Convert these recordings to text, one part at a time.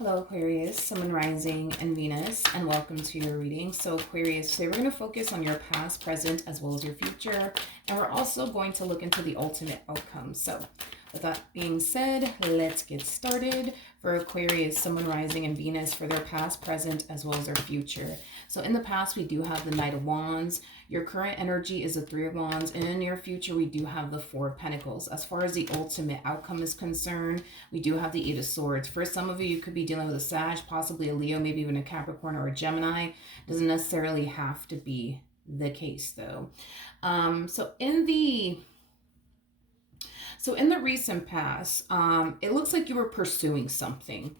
Hello Aquarius, Sun, Rising, and Venus, and welcome to your reading. So Aquarius, today we're going to focus on your past, present, as well as your future, and we're also going to look into the ultimate outcome. So with that being said, let's get started. For Aquarius, Sun, Rising, and Venus for their past, present, as well as their future. So in the past, we do have the Knight of Wands. Your current energy is the Three of Wands. And in the near future, we do have the Four of Pentacles. As far as the ultimate outcome is concerned, we do have the Eight of Swords. For some of you, you could be dealing with a Sag, possibly a Leo, maybe even a Capricorn or a Gemini. Doesn't necessarily have to be the case, though. So in the recent past, it looks like you were pursuing something.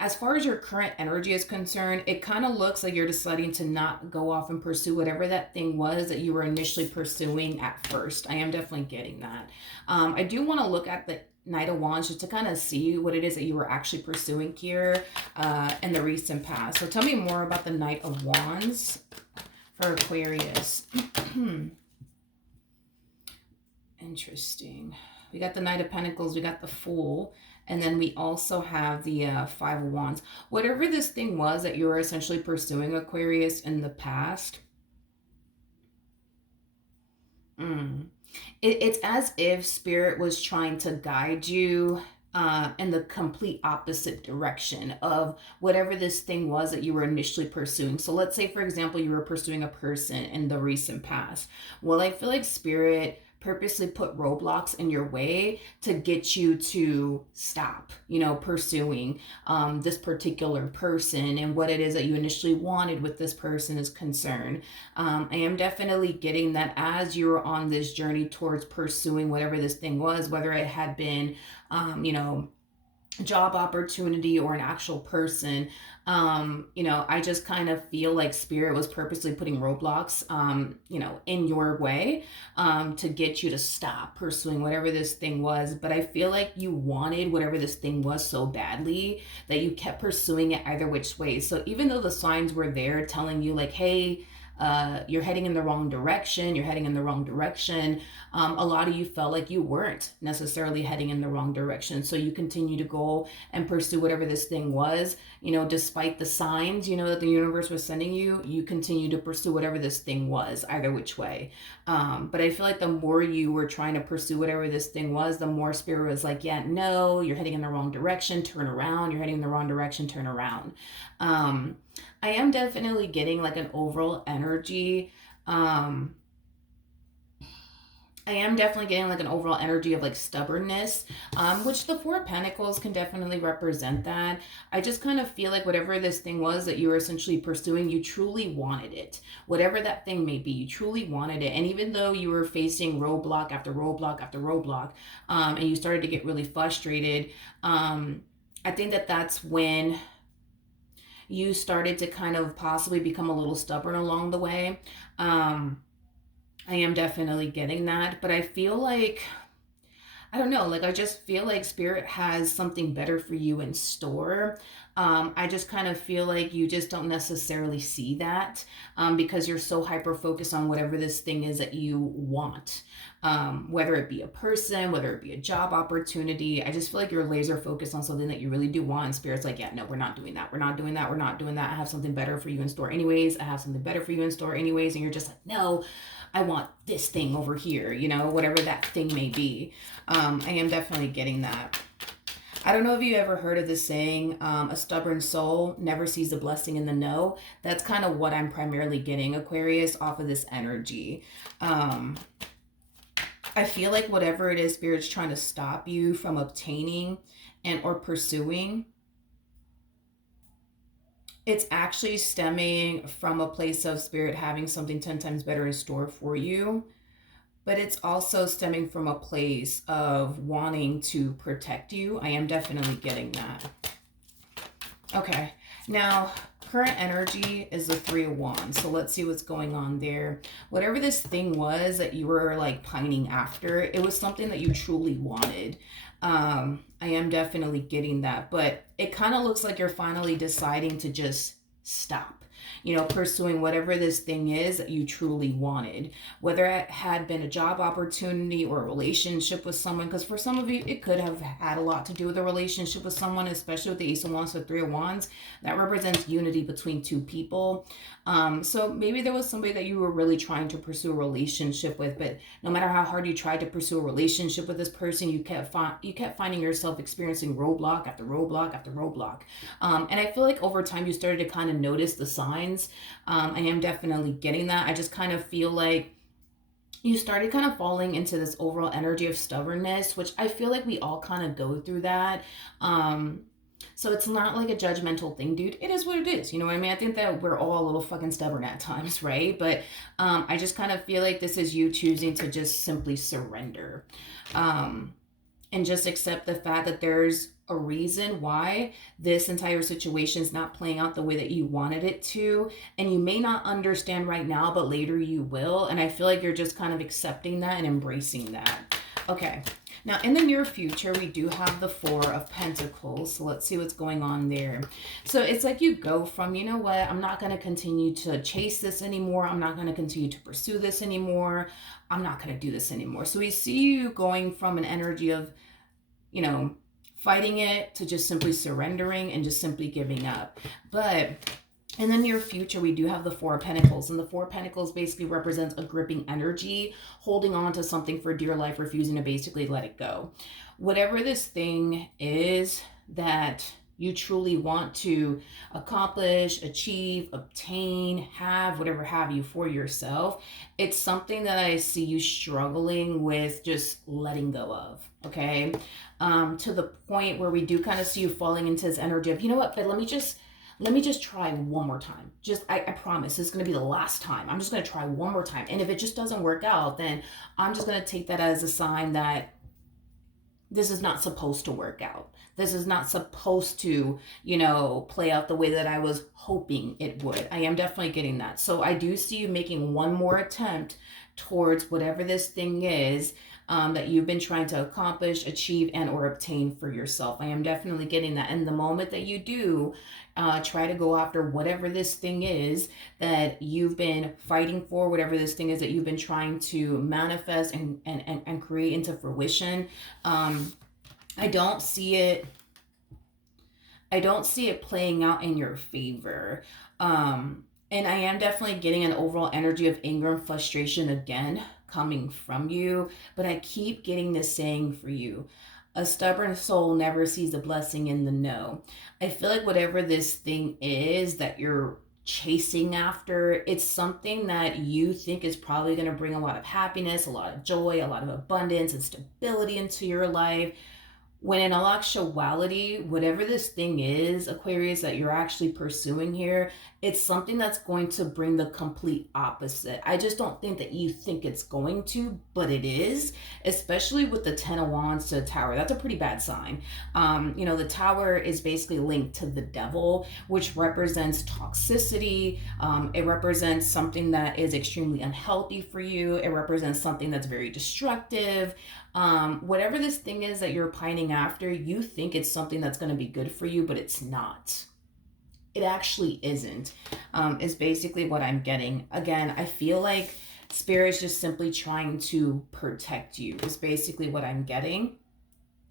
As far as your current energy is concerned, it kind of looks like you're deciding to not go off and pursue whatever that thing was that you were initially pursuing at first. I am definitely getting that. I do want to look at the Knight of Wands just to kind of see what it is that you were actually pursuing here in the recent past. So tell me more about the Knight of Wands for Aquarius. Interesting. We got the Knight of Pentacles, we got the Fool, and then we also have the Five of Wands. Whatever this thing was that you were essentially pursuing, Aquarius, in the past, it's as if Spirit was trying to guide you in the complete opposite direction of whatever this thing was that you were initially pursuing. So let's say, for example, you were pursuing a person in the recent past. Well, I feel like Spirit purposely put roadblocks in your way to get you to stop, pursuing this particular person and what it is that you initially wanted with this person is concerned. I am definitely getting that as you were on this journey towards pursuing whatever this thing was, whether it had been, job opportunity or an actual person, I just kind of feel like Spirit was purposely putting roadblocks, in your way, to get you to stop pursuing whatever this thing was. But I feel like you wanted whatever this thing was so badly that you kept pursuing it either which way. So even though the signs were there telling you like, hey, you're heading in the wrong direction, a lot of you felt like you weren't necessarily heading in the wrong direction. So you continue to go and pursue whatever this thing was, despite the signs, that the universe was sending you, you continue to pursue whatever this thing was, either which way. But I feel like the more you were trying to pursue whatever this thing was, the more Spirit was like, yeah, no, you're heading in the wrong direction, turn around, you're heading in the wrong direction, turn around. I am definitely getting like an overall energy. I am definitely getting like an overall energy of like stubbornness, which the Four of Pentacles can definitely represent that. I just kind of feel like whatever this thing was that you were essentially pursuing, you truly wanted it. Whatever that thing may be, you truly wanted it. And even though you were facing roadblock after roadblock after roadblock, and you started to get really frustrated, I think that that's when you started to kind of possibly become a little stubborn along the way. I am definitely getting that, but I feel like, I don't know, like I just feel like Spirit has something better for you in store. I just kind of feel like you just don't necessarily see that because you're so hyper focused on whatever this thing is that you want. Whether it be a person, whether it be a job opportunity, I just feel like you're laser focused on something that you really do want. And Spirit's like, yeah, no, we're not doing that. We're not doing that. We're not doing that. I have something better for you in store anyways. I have something better for you in store anyways. And you're just like, no, I want this thing over here, whatever that thing may be. I am definitely getting that. I don't know if you ever heard of this saying, a stubborn soul never sees the blessing in the no. That's kind of what I'm primarily getting, Aquarius, off of this energy. I feel like whatever it is Spirit's trying to stop you from obtaining and or pursuing, it's actually stemming from a place of Spirit having something 10 times better in store for you. But it's also stemming from a place of wanting to protect you. I am definitely getting that. Okay, now current energy is the Three of Wands. So let's see what's going on there. Whatever this thing was that you were like pining after, it was something that you truly wanted. I am definitely getting that, but it kind of looks like you're finally deciding to just stop. pursuing whatever this thing is that you truly wanted, whether it had been a job opportunity or a relationship with someone, because for some of you it could have had a lot to do with a relationship with someone, especially with the Ace of Wands to Three of Wands. That represents unity between two people. So maybe there was somebody that you were really trying to pursue a relationship with, but no matter how hard you tried to pursue a relationship with this person, you kept finding yourself experiencing roadblock after roadblock after roadblock. And I feel like over time you started to kind of notice the signs. I am definitely getting that. I just kind of feel like you started kind of falling into this overall energy of stubbornness, which I feel like we all kind of go through that. So it's not like a judgmental thing, dude. It is what it is. You know what I mean? I think that we're all a little fucking stubborn at times, right? But I just kind of feel like this is you choosing to just simply surrender. And just accept the fact that there's a reason why this entire situation is not playing out the way that you wanted it to. And you may not understand right now, but later you will. And I feel like you're just kind of accepting that and embracing that. Okay. Now, in the near future, we do have the Four of Pentacles. So let's see what's going on there. So it's like you go from, you know what, I'm not going to continue to chase this anymore. I'm not going to continue to pursue this anymore. I'm not going to do this anymore. So we see you going from an energy of, fighting it to just simply surrendering and just simply giving up. But in the near future, we do have the Four of Pentacles, and the Four of Pentacles basically represents a gripping energy, holding on to something for dear life, refusing to basically let it go. Whatever this thing is that you truly want to accomplish, achieve, obtain, have, whatever have you for yourself, it's something that I see you struggling with just letting go of, okay? To the point where we do kind of see you falling into this energy of, you know what, but let me just try one more time. I promise this is going to be the last time. I'm just going to try one more time. And if it just doesn't work out, then I'm just going to take that as a sign that this is not supposed to work out. This is not supposed to, play out the way that I was hoping it would. I am definitely getting that. So I do see you making one more attempt towards whatever this thing is that you've been trying to accomplish, achieve, and or obtain for yourself. I am definitely getting that. And the moment that you do try to go after whatever this thing is that you've been fighting for, whatever this thing is that you've been trying to manifest and create into fruition, I don't see it playing out in your favor. And I am definitely getting an overall energy of anger and frustration again coming from you. But I keep getting this saying for you: a stubborn soul never sees a blessing in the no. I feel like whatever this thing is that you're chasing after, it's something that you think is probably going to bring a lot of happiness, a lot of joy, a lot of abundance and stability into your life. When in all actuality, whatever this thing is, Aquarius, that you're actually pursuing here, it's something that's going to bring the complete opposite. I just don't think that you think it's going to, but it is, especially with the Ten of Wands to the Tower. That's a pretty bad sign. The Tower is basically linked to the devil, which represents toxicity. It represents something that is extremely unhealthy for you. It represents something that's very destructive. Whatever this thing is that you're pining after, you think it's something that's going to be good for you, but it's not. It actually isn't, is basically what I'm getting. Again, I feel like Spirit is just simply trying to protect you, is basically what I'm getting.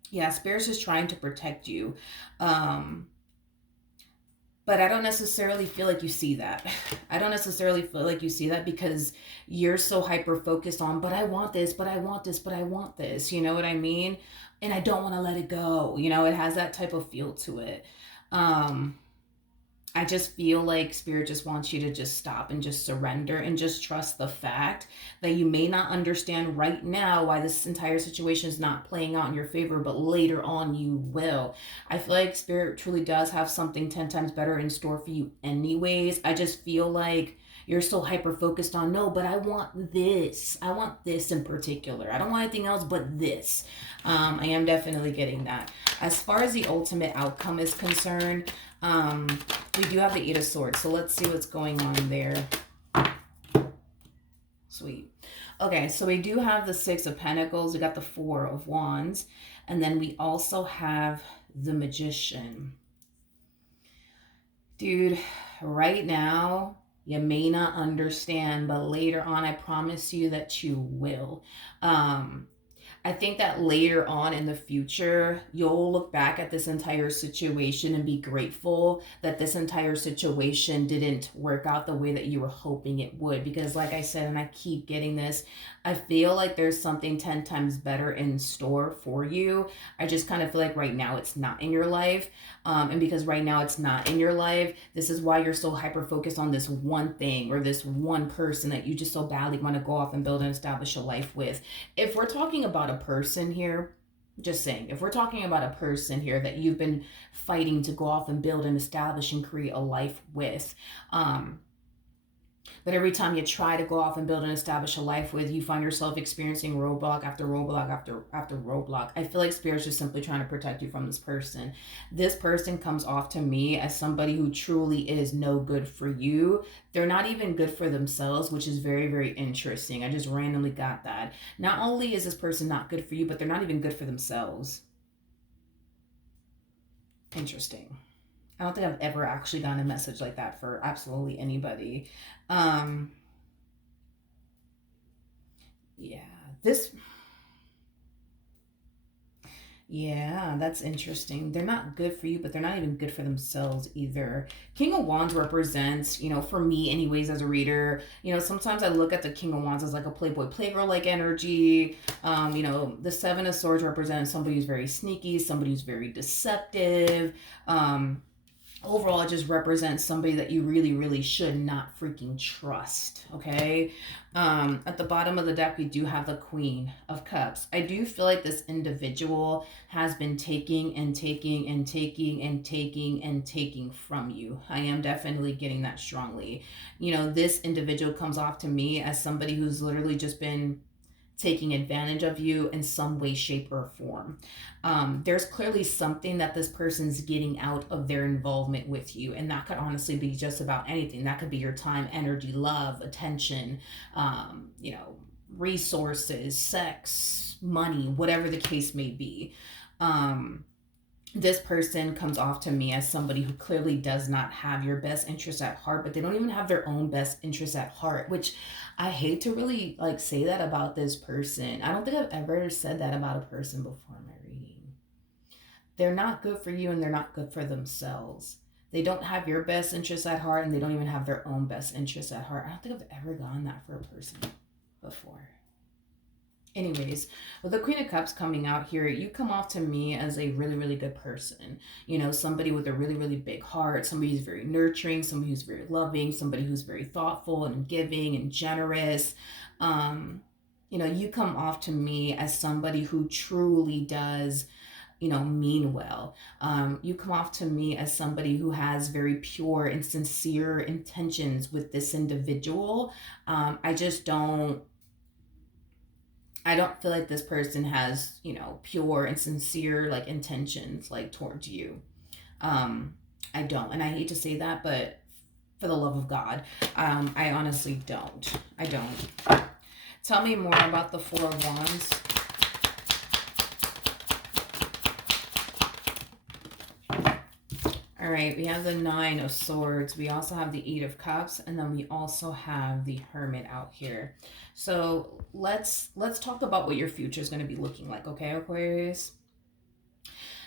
Yeah, Spirit's just trying to protect you. But I don't necessarily feel like you see that. I don't necessarily feel like you see that because you're so hyper focused on, but I want this, but I want this, but I want this. You know what I mean? And I don't want to let it go. It has that type of feel to it. I just feel like Spirit just wants you to just stop and just surrender and just trust the fact that you may not understand right now why this entire situation is not playing out in your favor, but later on you will. I feel like Spirit truly does have something 10 times better in store for you anyways. I just feel like you're so hyper focused on, no, but I want this. I want this in particular. I don't want anything else but this. I am definitely getting that. As far as the ultimate outcome is concerned, we do have the Eight of Swords. So let's see what's going on there. Sweet. Okay, so we do have the Six of Pentacles. We got the Four of Wands. And then we also have the Magician. Dude, right now, you may not understand, but later on, I promise you that you will. Um, I think that later on in the future, you'll look back at this entire situation and be grateful that this entire situation didn't work out the way that you were hoping it would. Because, like I said, and I keep getting this, I feel like there's something 10 times better in store for you. I just kind of feel like right now it's not in your life. And because right now it's not in your life, this is why you're so hyper focused on this one thing or this one person that you just so badly want to go off and build and establish a life with. If we're talking about a person here, just saying, if we're talking about a person here that you've been fighting to go off and build and establish and create a life with, but every time you try to go off and build and establish a life with, you find yourself experiencing roadblock after roadblock after roadblock. I feel like spirit's just simply trying to protect you from this person. This person comes off to me as somebody who truly is no good for you. They're not even good for themselves, which is very, very interesting. I just randomly got that. Not only is this person not good for you, but they're not even good for themselves. Interesting. I don't think I've ever actually gotten a message like that for absolutely anybody. Um, yeah, this Yeah, that's interesting. They're not good for you, but they're not even good for themselves either. King of Wands represents, for me, anyways, as a reader, sometimes I look at the King of Wands as like a Playboy Playgirl like energy. The Seven of Swords represents somebody who's very sneaky, somebody who's very deceptive. Overall, it just represents somebody that you really, really should not freaking trust. Okay. At the bottom of the deck, we do have the Queen of Cups. I do feel like this individual has been taking and taking and taking and taking and taking from you. I am definitely getting that strongly. This individual comes off to me as somebody who's literally just been taking advantage of you in some way, shape, or form. There's clearly something that this person's getting out of their involvement with you, and that could honestly be just about anything. That could be your time, energy, love, attention, um, you know, resources, sex, money, whatever the case may be. Um, this person comes off to me as somebody who clearly does not have your best interest at heart, but they don't even have their own best interest at heart, which I hate to really like say that about this person. I don't think I've ever said that about a person before in my reading. They're not good for you and they're not good for themselves. They don't have your best interest at heart and they don't even have their own best interest at heart. I don't think I've ever gotten that for a person before. Anyways, with the Queen of Cups coming out here, you come off to me as a really, really good person. Somebody with a really, really big heart, somebody who's very nurturing, somebody who's very loving, somebody who's very thoughtful and giving and generous. Um, you come off to me as somebody who truly does, mean well. You come off to me as somebody who has very pure and sincere intentions with this individual. I don't feel like this person has, pure and sincere like intentions like towards you. Um, I don't. And I hate to say that, but for the love of God, I honestly don't. I don't. Tell me more about the Four of Wands. All right, we have the Nine of Swords. We also have the Eight of Cups, and then we also have the Hermit out here. So let's talk about what your future is going to be looking like, okay, Aquarius?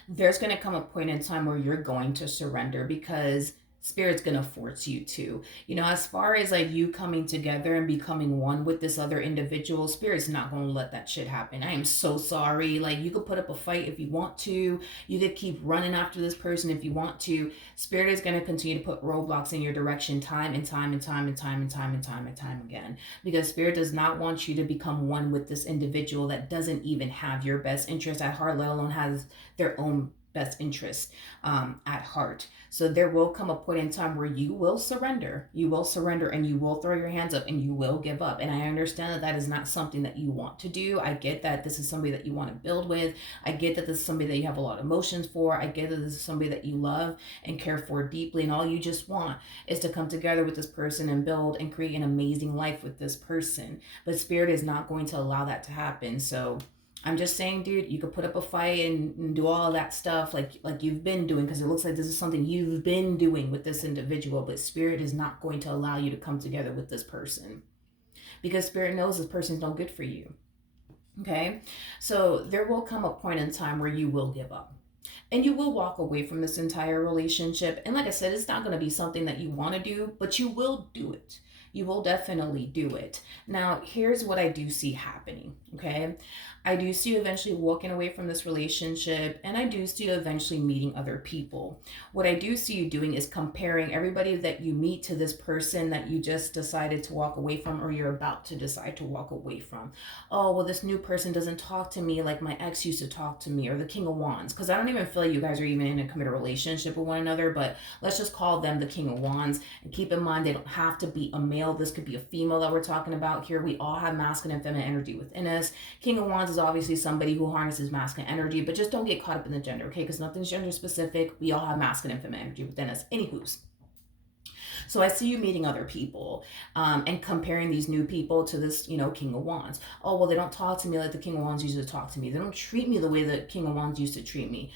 There's going to come a point in time where you're going to surrender because spirit's going to force you to. As far as like you coming together and becoming one with this other individual, spirit's not going to let that shit happen. I am so sorry. Like, you could put up a fight if you want to, you could keep running after this person if you want to. Spirit is going to continue to put roadblocks in your direction time and time and time and time and time and time and time again, because spirit does not want you to become one with this individual that doesn't even have your best interest at heart, let alone has their own best interest at heart. So there will come a point in time where you will surrender. You will surrender and you will throw your hands up and you will give up. And I understand that that is not something that you want to do. I get that this is somebody that you want to build with. I get that this is somebody that you have a lot of emotions for. I get that this is somebody that you love and care for deeply. And all you just want is to come together with this person and build and create an amazing life with this person. But spirit is not going to allow that to happen. So I'm just saying, dude, you could put up a fight and do all of that stuff like you've been doing, because it looks like this is something you've been doing with this individual, but spirit is not going to allow you to come together with this person because spirit knows this person's no good for you. Okay? So there will come a point in time where you will give up. And you will walk away from this entire relationship. And like I said, it's not going to be something that you want to do, but you will do it. You will definitely do it. Now, here's what I do see happening, okay? I do see you eventually walking away from this relationship, and I do see you eventually meeting other people. What I do see you doing is comparing everybody that you meet to this person that you just decided to walk away from, or you're about to decide to walk away from. Oh, well, this new person doesn't talk to me like my ex used to talk to me, or the King of Wands, because I don't even feel like you guys are even in a committed relationship with one another, but let's just call them the King of Wands. And keep in mind, they don't have to be a male. This could be a female that we're talking about here. We all have masculine and feminine energy within us. King of Wands is obviously somebody who harnesses masculine energy, but just don't get caught up in the gender, okay? Because nothing's gender specific. We all have masculine and feminine energy within us. Anywho's. So I see you meeting other people and comparing these new people to this, King of Wands. Oh, well, they don't talk to me like the King of Wands used to talk to me. They don't treat me the way the King of Wands used to treat me.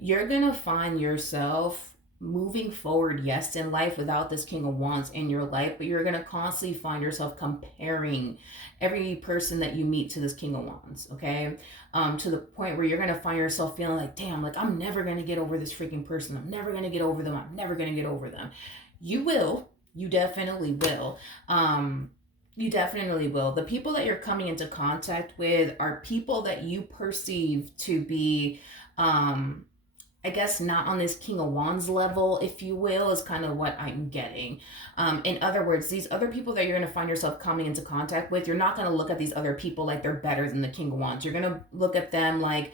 You're going to find yourself moving forward, yes, in life without this King of Wands in your life, but you're going to constantly find yourself comparing every person that you meet to this King of Wands, okay? To the point where you're going to find yourself feeling like, damn, like I'm never going to get over this freaking person. I'm never going to get over them. I'm never going to get over them. You will. You definitely will. You definitely will. The people that you're coming into contact with are people that you perceive to be, I guess, not on this King of Wands level, if you will, is kind of what I'm getting. In other words, these other people that you're going to find yourself coming into contact with, you're not going to look at these other people like they're better than the King of Wands. You're going to look at them like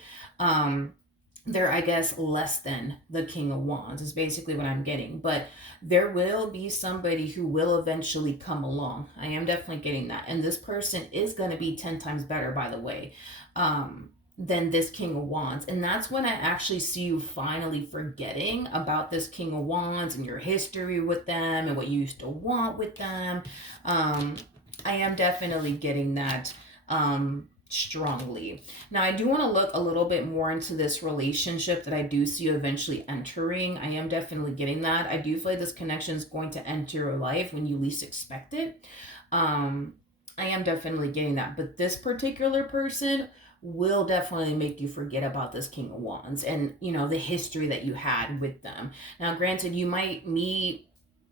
they're, I guess, less than the King of Wands is basically what I'm getting. But there will be somebody who will eventually come along. I am definitely getting that. And this person is going to be 10 times better, by the way, than this King of Wands. And that's when I actually see you finally forgetting about this King of Wands and your history with them and what you used to want with them. I am definitely getting that strongly. Now, I do want to look a little bit more into this relationship that I do see you eventually entering. I am definitely getting that. I do feel like this connection is going to enter your life when you least expect it. I am definitely getting that. But this particular person will definitely make you forget about this King of Wands and, the history that you had with them. Now, granted, you might meet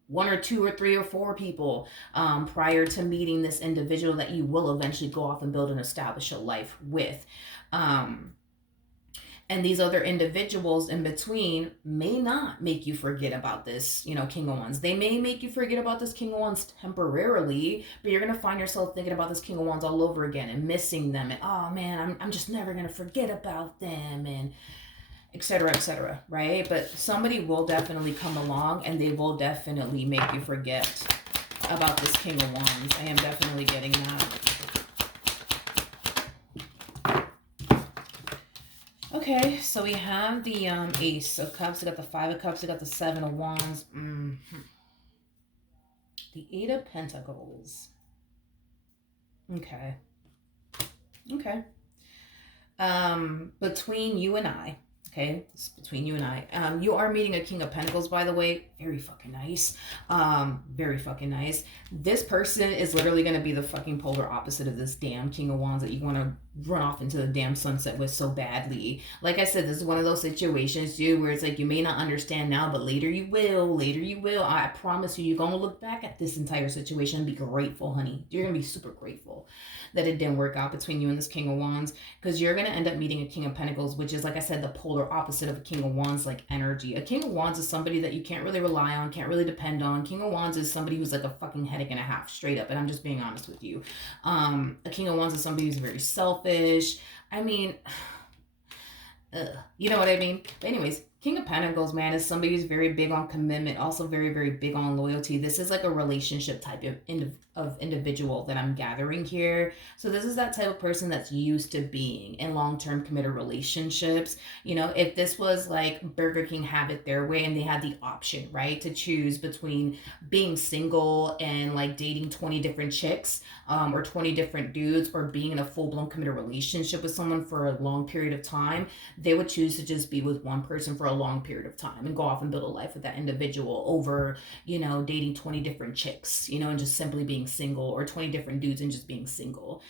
one or two or three or four people prior to meeting this individual that you will eventually go off and build and establish a life with. And these other individuals in between may not make you forget about this, King of Wands. They may make you forget about this King of Wands temporarily, but you're going to find yourself thinking about this King of Wands all over again and missing them. And, oh man, I'm just never going to forget about them, and etc., right? But somebody will definitely come along and they will definitely make you forget about this King of Wands. I am definitely getting that. Okay, so we have the Ace of Cups. We got the Five of Cups. We got the Seven of Wands. The Eight of Pentacles. Okay. Between you and I. Okay, it's between you and I. You are meeting a King of Pentacles, by the way. Very fucking nice. Very fucking nice. This person is literally going to be the fucking polar opposite of this damn King of Wands that you want to run off into the damn sunset with so badly. Like I said, this is one of those situations, dude, where it's like you may not understand now, but later you will. Later you will. I promise you, you're going to look back at this entire situation and be grateful, honey. You're going to be super grateful that it didn't work out between you and this King of Wands, because you're going to end up meeting a King of Pentacles, which is, like I said, the polar opposite of a King of Wands like energy. A King of Wands is somebody that you can't really rely on, can't really depend on. King of Wands is somebody who's like a fucking headache and a half, straight up, and I'm just being honest with you. A King of Wands is somebody who's very selfish. I mean, you know what I mean? But anyways, King of Pentacles, man, is somebody who's very big on commitment, also very, very big on loyalty. This is like a relationship type of individual that I'm gathering here. So this is that type of person that's used to being in long-term committed relationships. You know, if this was like Burger King have it their way and they had the option, right, to choose between being single and like dating 20 different chicks, or 20 different dudes, or being in a full-blown committed relationship with someone for a long period of time, they would choose to just be with one person for a long period of time and go off and build a life with that individual over, you know, dating 20 different chicks, you know, and just simply being single, or 20 different dudes and just being single.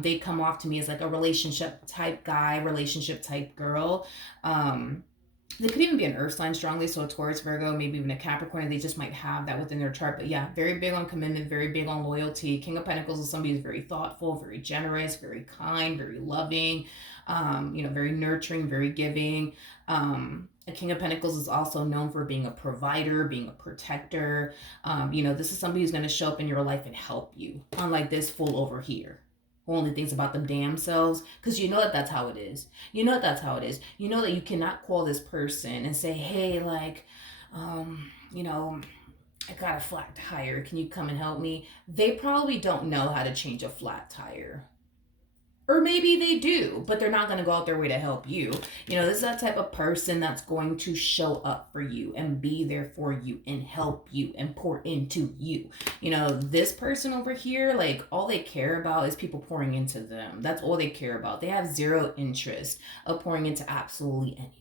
They come off to me as like a relationship type guy, relationship type girl. They could even be an earth sign strongly, so a Taurus, Virgo, maybe even a Capricorn. They just might have that within their chart. But yeah, very big on commitment, very big on loyalty. King of Pentacles is somebody who's very thoughtful, very generous, very kind, very loving, you know, very nurturing, very giving. A King of Pentacles is also known for being a provider, being a protector. You know, this is somebody who's going to show up in your life and help you, unlike this fool over here who only thinks about them damn selves, because you know that that's how it is. You know that that's how it is. You know that you cannot call this person and say, hey, like, you know, I got a flat tire. Can you come and help me? They probably don't know how to change a flat tire. Or maybe they do, but they're not going to go out their way to help you. You know, this is that type of person that's going to show up for you and be there for you and help you and pour into you. You know, this person over here, like, all they care about is people pouring into them. That's all they care about. They have zero interest of pouring into absolutely anyone.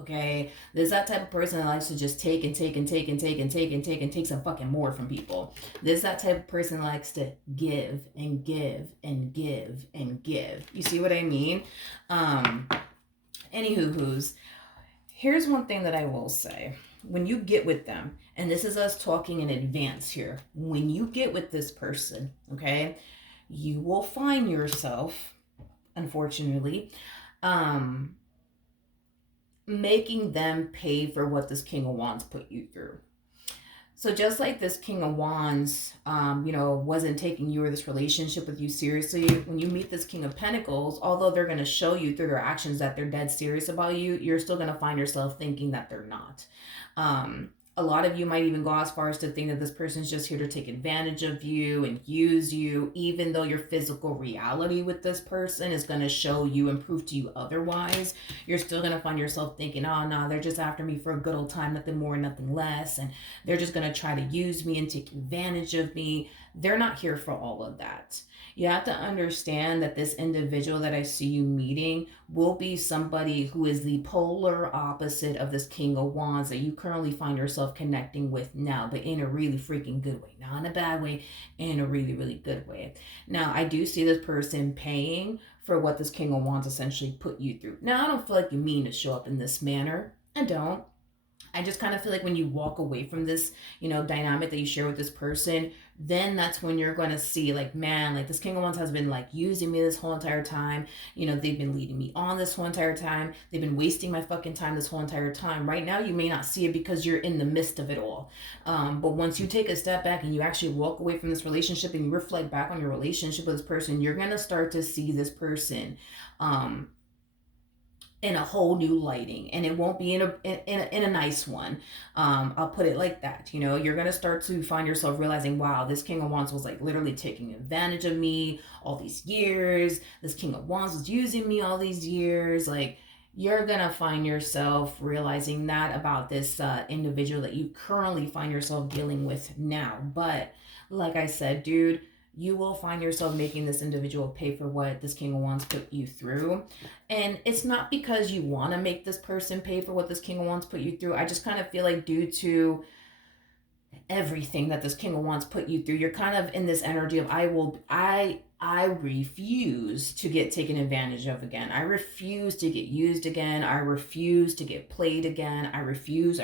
Okay, there's that type of person that likes to just take and take and take and take and take and take and take some fucking more from people. There's that type of person that likes to give and give and give and give. You see what I mean? Anywho's, here's one thing that I will say. When you get with them, and this is us talking in advance here, when you get with this person, okay, you will find yourself, unfortunately, making them pay for what this King of Wands put you through. So just like this King of Wands, you know, wasn't taking you or this relationship with you seriously, when you meet this King of Pentacles, although they're going to show you through their actions that they're dead serious about you, you're still going to find yourself thinking that they're not. A lot of you might even go as far as to think that this person's just here to take advantage of you and use you, even though your physical reality with this person is going to show you and prove to you otherwise. You're still going to find yourself thinking, oh, no, they're just after me for a good old time, nothing more, nothing less. And they're just going to try to use me and take advantage of me. They're not here for all of that. You have to understand that this individual that I see you meeting will be somebody who is the polar opposite of this King of Wands that you currently find yourself connecting with now, but in a really freaking good way. Not in a bad way, in a really, really good way. Now, I do see this person paying for what this King of Wands essentially put you through. Now, I don't feel like you mean to show up in this manner. I don't. I just kind of feel like when you walk away from this, you know, dynamic that you share with this person, then that's when you're going to see like, man, like this King of Wands has been like using me this whole entire time. You know, they've been leading me on this whole entire time. They've been wasting my fucking time this whole entire time. Right now, you may not see it because you're in the midst of it all. But once you take a step back and you actually walk away from this relationship and you reflect back on your relationship with this person, you're going to start to see this person, in a whole new lighting, and it won't be in a nice one. I'll put it like that. You know, you're gonna start to find yourself realizing, wow, this King of Wands was like literally taking advantage of me all these years. This King of Wands was using me all these years. Like, you're gonna find yourself realizing that about this individual that you currently find yourself dealing with now. But like I said, dude, you will find yourself making this individual pay for what this King of Wands put you through. And it's not because you want to make this person pay for what this King of Wands put you through. I just kind of feel like due to everything that this King of Wands put you through, you're kind of in this energy of I refuse to get taken advantage of again. I refuse to get used again. I refuse to get played again. I refuse.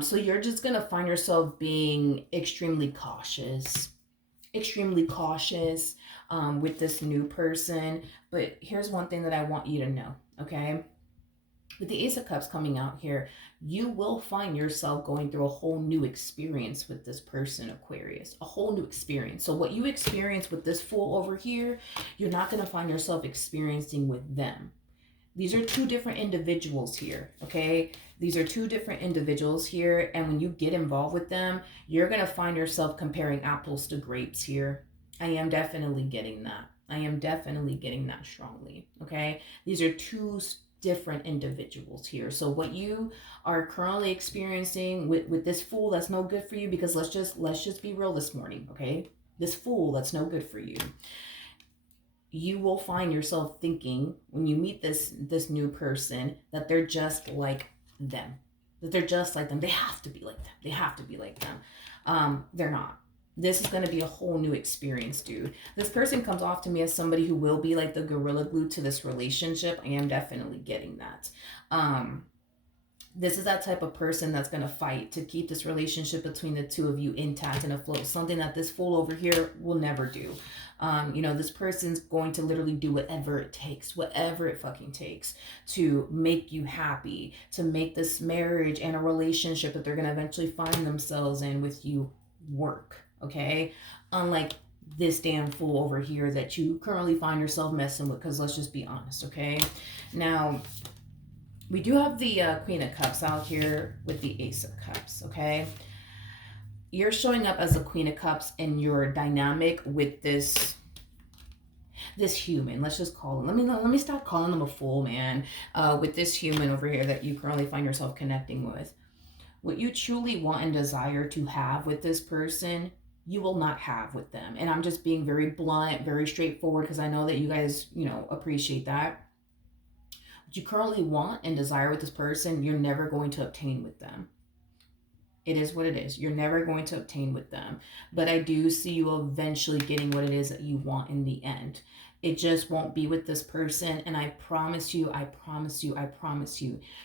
So you're just going to find yourself being extremely cautious with this new person. But here's one thing that I want you to know, okay? With the Ace of Cups coming out here, you will find yourself going through a whole new experience with this person, Aquarius. A whole new experience. So what you experience with this fool over here, you're not going to find yourself experiencing with them. These are two different individuals here, okay? These are two different individuals here, and when you get involved with them, you're gonna find yourself comparing apples to grapes here. I am definitely getting that. I am definitely getting that strongly, okay? These are two different individuals here. So what you are currently experiencing with this fool that's no good for you, because let's just be real this morning, okay? This fool that's no good for you, you will find yourself thinking when you meet this new person that they're just like them, that they're just like them. They have to be like them. They have to be like them. They're not. This is going to be a whole new experience, dude. This person comes off to me as somebody who will be like the gorilla glue to this relationship. I am definitely getting that. This is that type of person that's going to fight to keep this relationship between the two of you intact and afloat, something that this fool over here will never do. This person's going to literally do whatever it takes, whatever it fucking takes to make you happy, to make this marriage and a relationship that they're going to eventually find themselves in with you work, okay? Unlike this damn fool over here that you currently find yourself messing with, because let's just be honest, okay? Now, we do have the Queen of Cups out here with the Ace of Cups, okay? You're showing up as the Queen of Cups in your dynamic with this human. Let's just call him. Let me stop calling him a fool, man. With this human over here that you currently find yourself connecting with. What you truly want and desire to have with this person, you will not have with them. And I'm just being very blunt, very straightforward, because I know that you guys, appreciate that. What you currently want and desire with this person, you're never going to obtain with them. It is what it is. You're never going to obtain with them. But I do see you eventually getting what it is that you want in the end. It just won't be with this person. And I promise you,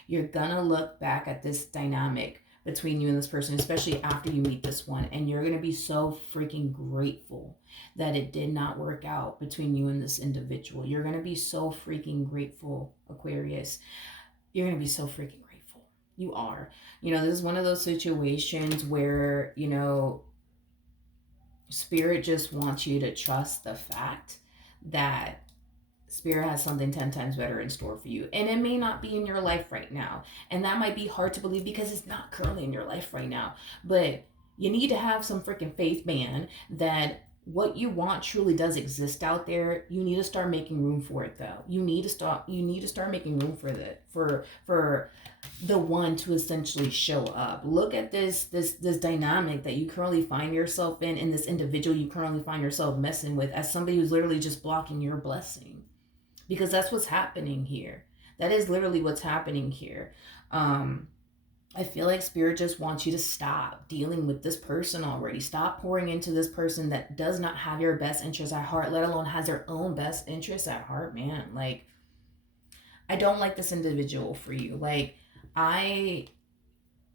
you're gonna look back at this dynamic between you and this person, especially after you meet this one, and you're gonna be so freaking grateful that it did not work out between you and this individual. You're gonna be so freaking grateful, Aquarius. You're gonna be so freaking grateful. You are. This is one of those situations where, Spirit just wants you to trust the fact that Spirit has something 10 times better in store for you. And it may not be in your life right now. And that might be hard to believe because it's not currently in your life right now. But you need to have some freaking faith, man, that what you want truly does exist out there. You need to start making room for it, though. You need to start making room for the one to essentially show up. Look at this dynamic that you currently find yourself in this individual you currently find yourself messing with, as somebody who's literally just blocking your blessing. Because that's what's happening here. That is literally what's happening here. I feel like Spirit just wants you to stop dealing with this person already. Stop pouring into this person that does not have your best interests at heart, let alone has their own best interests at heart, man. Like, I don't like this individual for you. Like, I've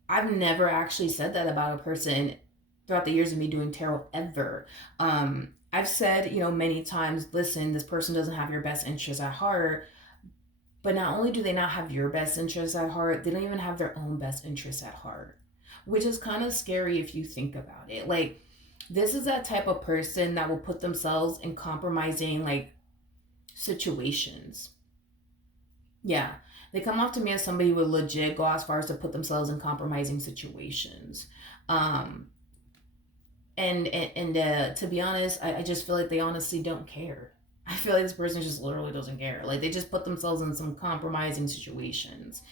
never actually said that about a person throughout the years of me doing tarot ever. I've said, many times, listen, this person doesn't have your best interests at heart. But not only do they not have your best interests at heart, they don't even have their own best interests at heart, which is kind of scary if you think about it. Like, this is that type of person that will put themselves in compromising, like, situations. Yeah. They come off to me as somebody who would legit go as far as to put themselves in compromising situations. And to be honest, I just feel like they honestly don't care. I feel like this person just literally doesn't care. Like, they just put themselves in some compromising situations.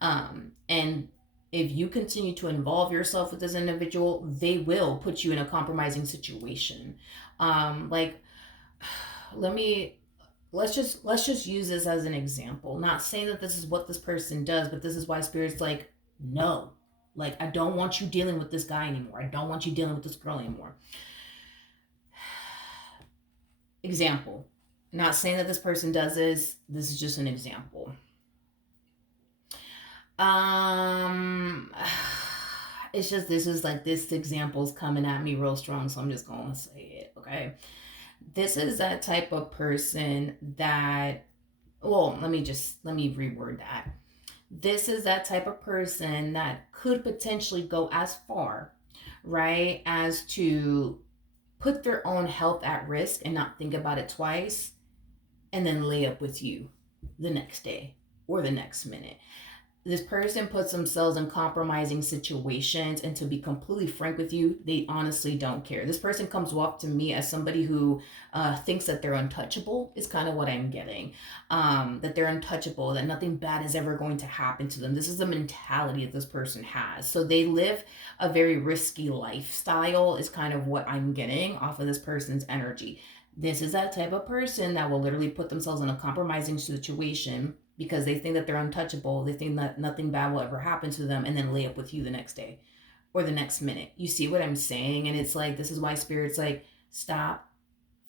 And if you continue to involve yourself with this individual, they will put you in a compromising situation. Like, let's just use this as an example. Not saying that this is what this person does, but this is why Spirit's like, no. Like, I don't want you dealing with this guy anymore. I don't want you dealing with this girl anymore. Example. Not saying that this person does this. This is just an example. It's just, this example is coming at me real strong, so I'm just going to say it, okay? This is that type of person that, well, let me reword that. This is that type of person that could potentially go as far, right, as to put their own health at risk and not think about it twice, and then lay up with you the next day. or the next minute. This person puts themselves in compromising situations, and to be completely frank with you, they honestly don't care. This person comes up to me as somebody who thinks that they're untouchable, is kind of what I'm getting. That they're untouchable, that nothing bad is ever going to happen to them. This is the mentality that this person has. So they live a very risky lifestyle, is kind of what I'm getting off of this person's energy. This is that type of person that will literally put themselves in a compromising situation because they think that they're untouchable. They think that nothing bad will ever happen to them, and then lay up with you the next day or the next minute. You see what I'm saying? And it's like, this is why Spirit's like, stop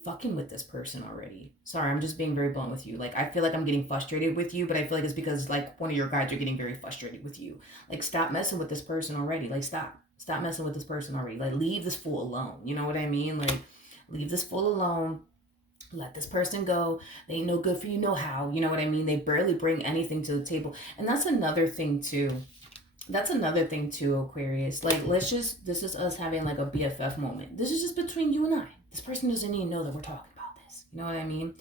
fucking with this person already. Sorry, I'm just being very blunt with you. Like, I feel like I'm getting frustrated with you, but I feel like it's because, like, one of your guides are getting very frustrated with you. Like, stop messing with this person already. Like, stop messing with this person already. Like, leave this fool alone. You know what I mean? Like, leave this fool alone. Let this person go. They ain't no good for you no how. You know what I mean? They barely bring anything to the table. And that's another thing too. Aquarius. Like, this is us having like a BFF moment. This is just between you and I. This person doesn't even know that we're talking about this. You know what I mean?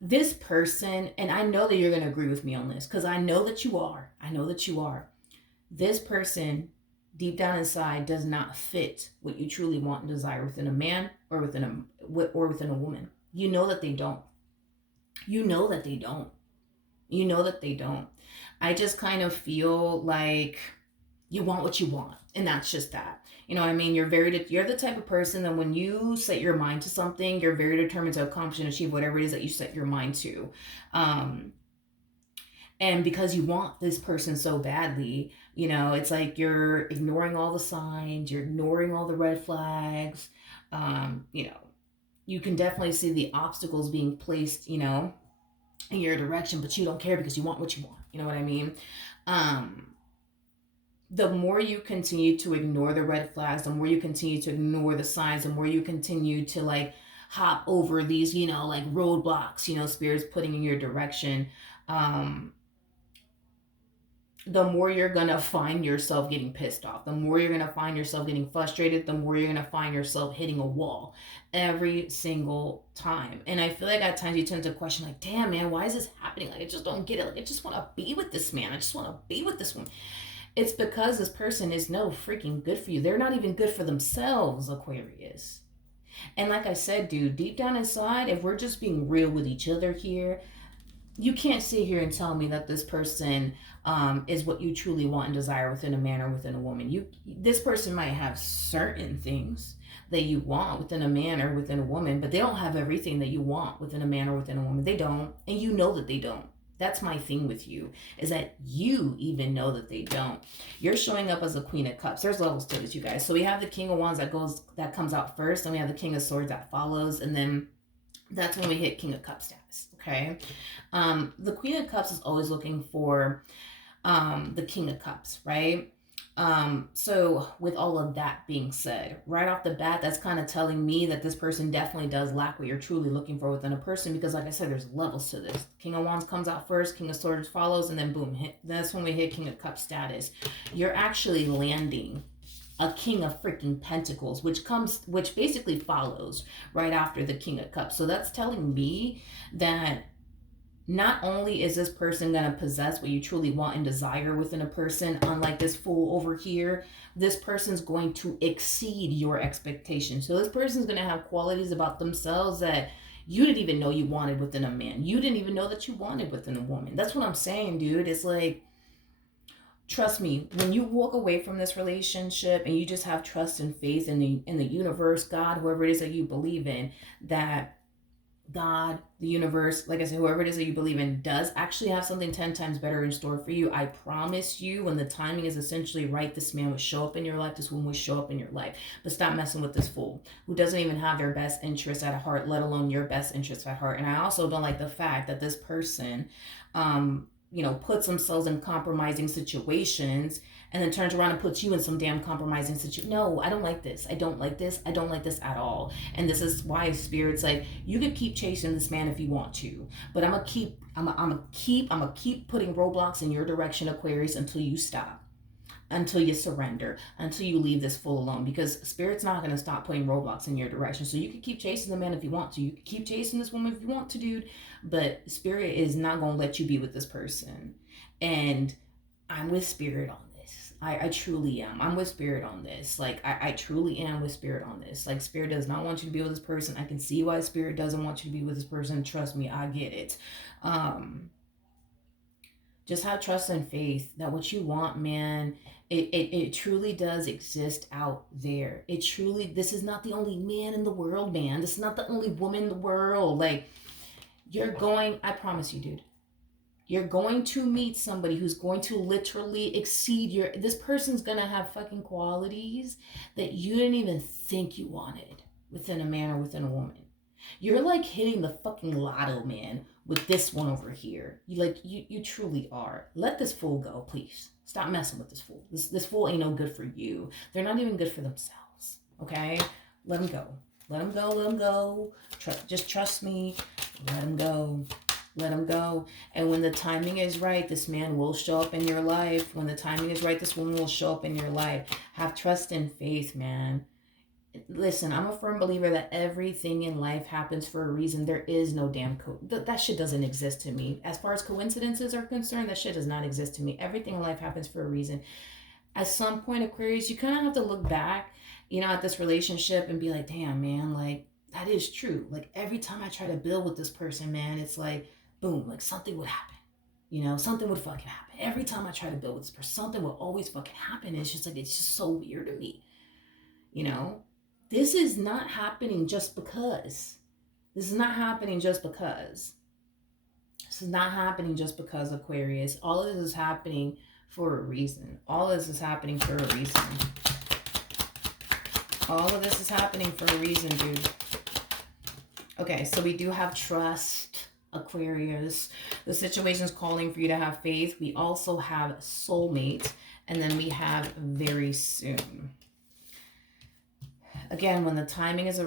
This person, and I know that you're going to agree with me on this, because I know that you are. This person, deep down inside, does not fit what you truly want and desire within a man or within a woman. You know that they don't. You know that they don't. You know that they don't. I just kind of feel like you want what you want, and that's just that. You know what I mean? You're the type of person that when you set your mind to something, you're very determined to accomplish and achieve whatever it is that you set your mind to. And because you want this person so badly, you know, it's like you're ignoring all the signs, you're ignoring all the red flags. You know, you can definitely see the obstacles being placed, you know, in your direction, but you don't care because you want what you want. You know what I mean? The more you continue to ignore the red flags, the more you continue to ignore the signs, the more you continue to like hop over these, you know, like roadblocks, you know, Spirit's putting in your direction. The more you're gonna find yourself getting pissed off, the more you're gonna find yourself getting frustrated, the more you're gonna find yourself hitting a wall every single time. And I feel like at times you tend to question, like, damn man, why is this happening? Like, I just don't get it. Like, I just want to be with this man. I just want to be with this woman. It's because this person is no freaking good for you. They're not even good for themselves, Aquarius. And like I said, dude, deep down inside, if we're just being real with each other here, you can't sit here and tell me that this person is what you truly want and desire within a man or within a woman. This person might have certain things that you want within a man or within a woman, but they don't have everything that you want within a man or within a woman. They don't, and you know that they don't. That's my thing with you, is that you even know that they don't. You're showing up as a Queen of Cups. There's levels to this, you guys. So we have the King of Wands that comes out first, and we have the King of Swords that follows, and then that's when we hit King of Cups status. Okay. The Queen of Cups is always looking for the King of Cups, right? So with all of that being said, right off the bat, that's kind of telling me that this person definitely does lack what you're truly looking for within a person, because like I said, there's levels to this. King of Wands comes out first, King of Swords follows, and then boom, that's when we hit King of Cups status. You're actually landing a King of freaking Pentacles, which basically follows right after the King of Cups. So that's telling me that not only is this person going to possess what you truly want and desire within a person, unlike this fool over here, this person's going to exceed your expectations. So this person's going to have qualities about themselves that you didn't even know you wanted within a man. You didn't even know that you wanted within a woman. That's what I'm saying, dude. It's like, trust me, when you walk away from this relationship and you just have trust and faith in the universe, God, whoever it is that you believe in, that God, the universe, like I said, whoever it is that you believe in does actually have something 10 times better in store for you. I promise you, when the timing is essentially right, this man will show up in your life, this woman will show up in your life. But stop messing with this fool who doesn't even have their best interests at heart, let alone your best interests at heart. And I also don't like the fact that this person, puts themselves in compromising situations and then turns around and puts you in some damn compromising situation. No, I don't like this. I don't like this. I don't like this at all. And this is why Spirit's like, you can keep chasing this man if you want to, but I'm gonna keep putting roadblocks in your direction, Aquarius, until you stop. until you surrender, until you leave this fool alone, because spirit's not going to stop putting roadblocks in your direction. So you can keep chasing the man if you want to, you can keep chasing this woman if you want to, dude, but spirit is not going to let you be with this person. And I'm with spirit on this. I truly am. I'm with spirit on this. Like, I truly am with spirit on this. Like, spirit does not want you to be with this person. I can see why spirit doesn't want you to be with this person. Trust me, I get it. Um, just have trust and faith that what you want, man, it truly does exist out there. It truly, this is not the only man in the world, man. This is not the only woman in the world. Like, you're going, I promise you, dude, you're going to meet somebody who's going to literally exceed your, this person's gonna have fucking qualities that you didn't even think you wanted within a man or within a woman. You're like hitting the fucking lotto, man, with this one over here. You truly are. Let this fool go, please. Stop messing with this fool. This fool ain't no good for you. They're not even good for themselves. Okay? Let him go. Let him go. Let him go. Just trust me. Let him go. Let him go. And when the timing is right, this man will show up in your life. When the timing is right, this woman will show up in your life. Have trust and faith, man. Listen, I'm a firm believer that everything in life happens for a reason. There is no damn that shit doesn't exist to me. As far as coincidences are concerned, that shit does not exist to me. Everything in life happens for a reason. At some point, Aquarius, you kind of have to look back, at this relationship and be like, damn, man, like, that is true. Like, every time I try to build with this person, man, it's like, boom, like something would happen. Something would fucking happen. Every time I try to build with this person, something will always fucking happen. It's just like, it's just so weird to me, you know? This is not happening just because. This is not happening just because. This is not happening just because, Aquarius. All of this is happening for a reason. All of this is happening for a reason. All of this is happening for a reason, dude. Okay, so we do have trust, Aquarius. The situation is calling for you to have faith. We also have soulmate. And then we have very soon. Again, when the timing is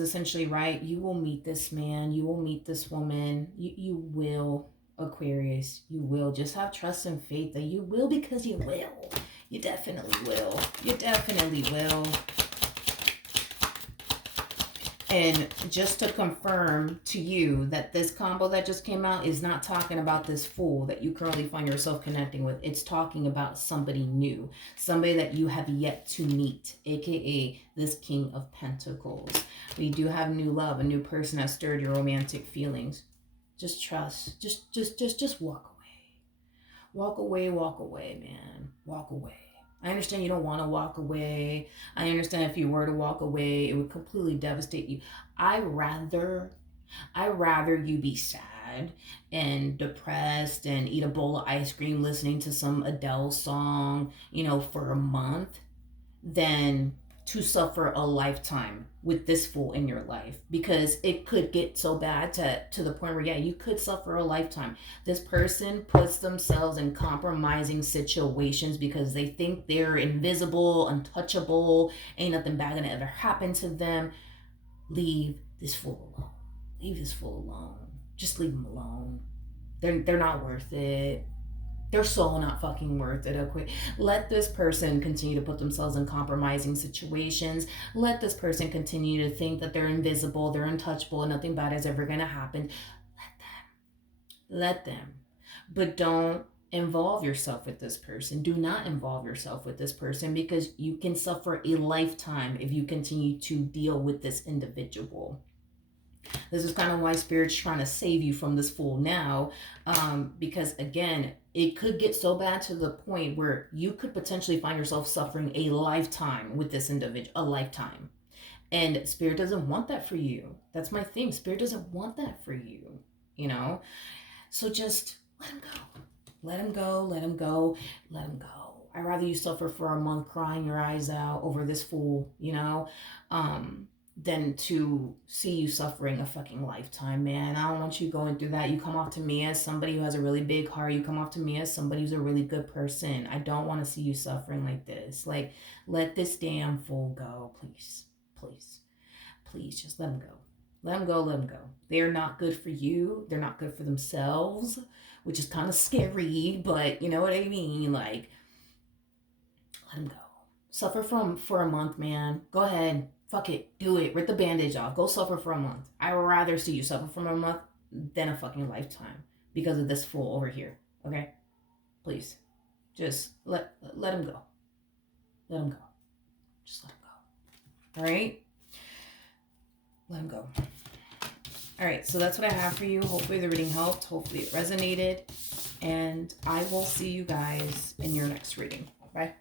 essentially right, you will meet this man, you will meet this woman, you will, Aquarius, you will. Just have trust and faith that you will, because you will. You definitely will. You definitely will. And just to confirm to you that this combo that just came out is not talking about this fool that you currently find yourself connecting with. It's talking about somebody new, somebody that you have yet to meet, aka this King of Pentacles. We do have new love, a new person that stirred your romantic feelings. Just trust. Just walk away. Walk away, man. Walk away. I understand you don't want to walk away. I understand if you were to walk away, it would completely devastate you. I rather you be sad and depressed and eat a bowl of ice cream listening to some Adele song, for a month, than to suffer a lifetime with this fool in your life, because it could get so bad to the point where, yeah, you could suffer a lifetime. This person puts themselves in compromising situations because they think they're invisible, untouchable, ain't nothing bad gonna ever happen to them. Leave this fool alone. Leave this fool alone. Just leave them alone. They're not worth it. They're so not fucking worth it. Okay? Let this person continue to put themselves in compromising situations. Let this person continue to think that they're invisible, they're untouchable, and nothing bad is ever going to happen. Let them. But don't involve yourself with this person. Do not involve yourself with this person, because you can suffer a lifetime if you continue to deal with this individual. This is kind of why Spirit's trying to save you from this fool now, because again, it could get so bad to the point where you could potentially find yourself suffering a lifetime with this individual, a lifetime. And Spirit doesn't want that for you. That's my thing. Spirit doesn't want that for you, So just let him go. Let him go, let him go, let him go. I'd rather you suffer for a month crying your eyes out over this fool, than to see you suffering a fucking lifetime, man. I don't want you going through that. You come off to me as somebody who has a really big heart. You come off to me as somebody who's a really good person. I don't want to see you suffering like this. Like, let this damn fool go, please. Please. Please, just let him go. Let him go, let him go. They're not good for you. They're not good for themselves, which is kind of scary, but you know what I mean? Like, let him go. Suffer for a month, man. Go ahead. Fuck it. Do it. Rip the bandage off. Go suffer for a month. I would rather see you suffer for a month than a fucking lifetime because of this fool over here. Okay? Please. Just let him go. Let him go. Just let him go. Alright? Let him go. Alright, so that's what I have for you. Hopefully the reading helped. Hopefully it resonated. And I will see you guys in your next reading. Bye.